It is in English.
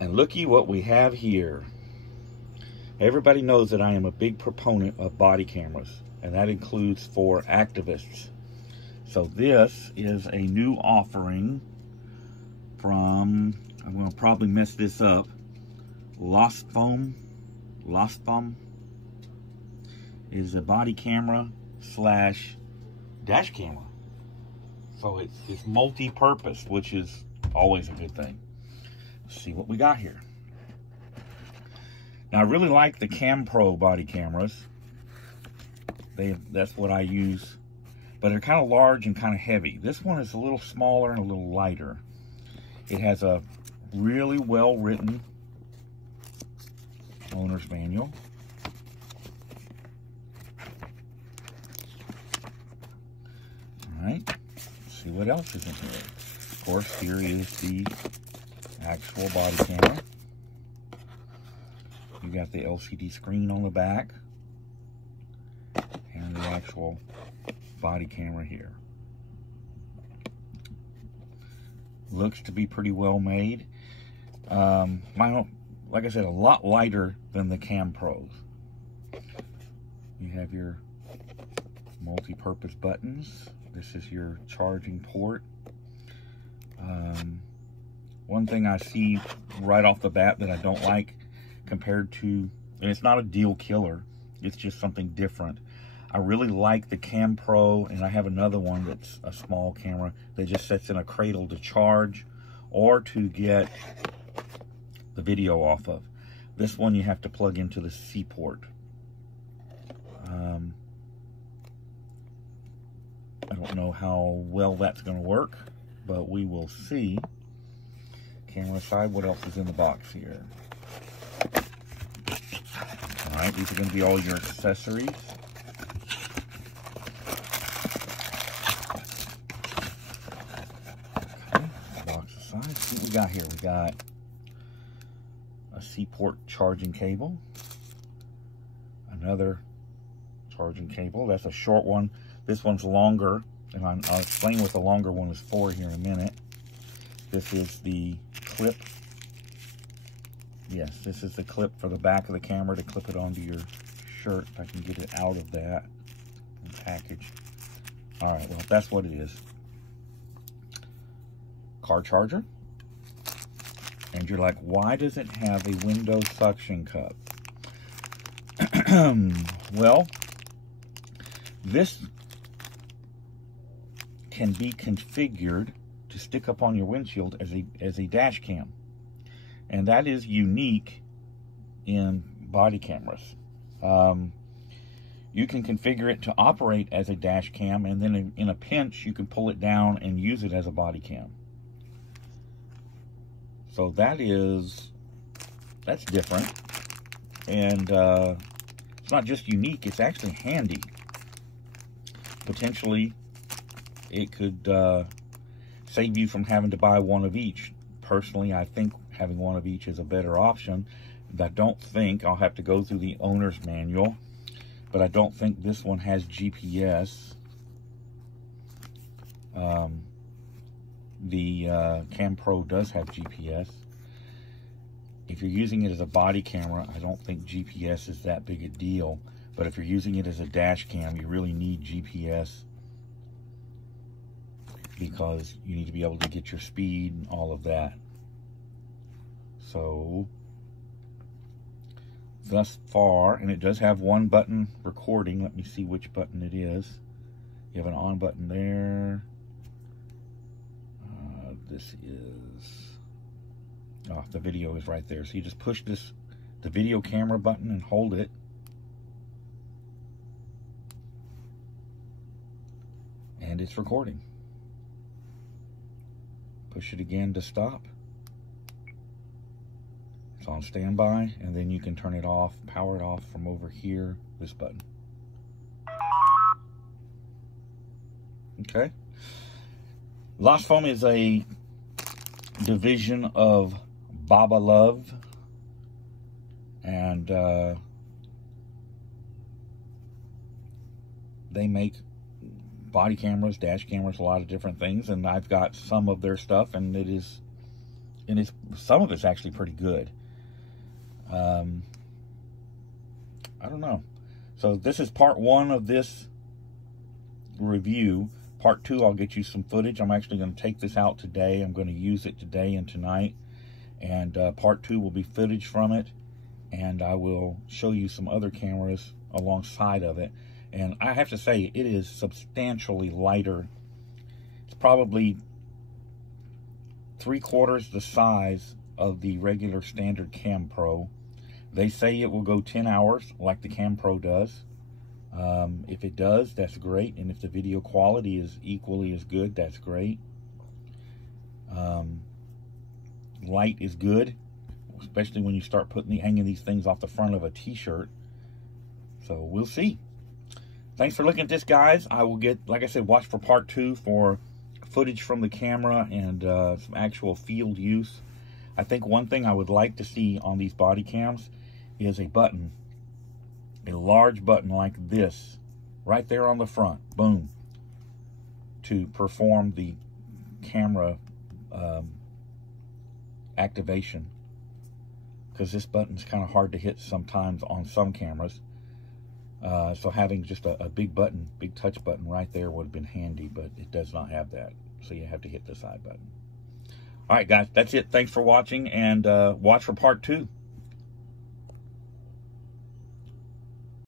And looky what we have here. Everybody knows that I am a big proponent of body cameras, and that includes for activists. So this is a new offering from, I'm going to probably mess this up, LosFom is a body camera slash dash camera. So it's multi-purpose, which is always a good thing. Let's see what we got here. Now, I really like the CammPro body cameras. That's what I use, but they're kind of large and kind of heavy. This one is a little smaller and a little lighter. It has a really well-written owner's manual. All right, let's see what else is in here. Of course, here is the actual body camera. You got the LCD screen on the back and the actual body camera here. Looks to be pretty well made. Like I said, a lot lighter than the CammPros. You have your multi-purpose buttons. This is your charging port. One thing I see right off the bat that I don't like compared to, and it's not a deal killer, it's just something different. I really like the CammPro, and I have another one that's a small camera that just sits in a cradle to charge or to get the video off of. This one you have to plug into the C port. I don't know how well that's going to work, but we will see. Camera side, what else is in the box here? All right, these are going to be all your accessories. Okay, box aside, see what we got here. We got a C-port charging cable, another charging cable. That's a short one. This one's longer, and I'll explain what the longer one is for here in a minute. This is the clip. Yes, this is the clip for the back of the camera to clip it onto your shirt. If I can get it out of that package. All right, well, that's what it is. Car charger. And you're like, why does it have a window suction cup? Well, this can be configured to stick up on your windshield as a dash cam. And that is unique in body cameras. You can configure it to operate as a dash cam, and then in a pinch, you can pull it down and use it as a body cam. So that's different. And it's not just unique, it's actually handy. Potentially, it could save you from having to buy one of each. Personally, I think having one of each is a better option. I don't think, I'll have to go through the owner's manual, but I don't think this one has GPS. The CammPro does have GPS. If you're using it as a body camera, I don't think GPS is that big a deal. But if you're using it as a dash cam, you really need GPS, because you need to be able to get your speed and all of that. So, thus far, and it does have one button recording. Let me see which button it is. You have an on button there. This is, the video is right there. So you just push the video camera button and hold it. And it's recording. Push it again to stop. It's on standby, and then you can turn it off, power it off from over here, this button. Okay. LosFom is a division of Boboluv, and they make body cameras, dash cameras, a lot of different things, and I've got some of their stuff, and it is and some of it's actually pretty good. I don't know. So this is part 1 of this review. Part 2, I'll get you some footage. I'm actually going to take this out today. I'm going to use it today and tonight. And part 2 will be footage from it. And I will show you some other cameras alongside of it. And I have to say, it is substantially lighter. It's probably 3/4 the size of the regular standard CammPro. They say it will go 10 hours like the CammPro does. If it does, that's great. And if the video quality is equally as good, that's great. Light is good, especially when you start hanging these things off the front of a t-shirt. So we'll see. Thanks for looking at this, guys. I will get, like I said, watch for part 2 for footage from the camera and some actual field use. I think one thing I would like to see on these body cams is a button, a large button like this, right there on the front, boom, to perform the camera activation, because this button's kind of hard to hit sometimes on some cameras. So having just a big button, big touch button right there would have been handy, but it does not have that. So you have to hit the side button. All right, guys, that's it. Thanks for watching, and watch for part 2.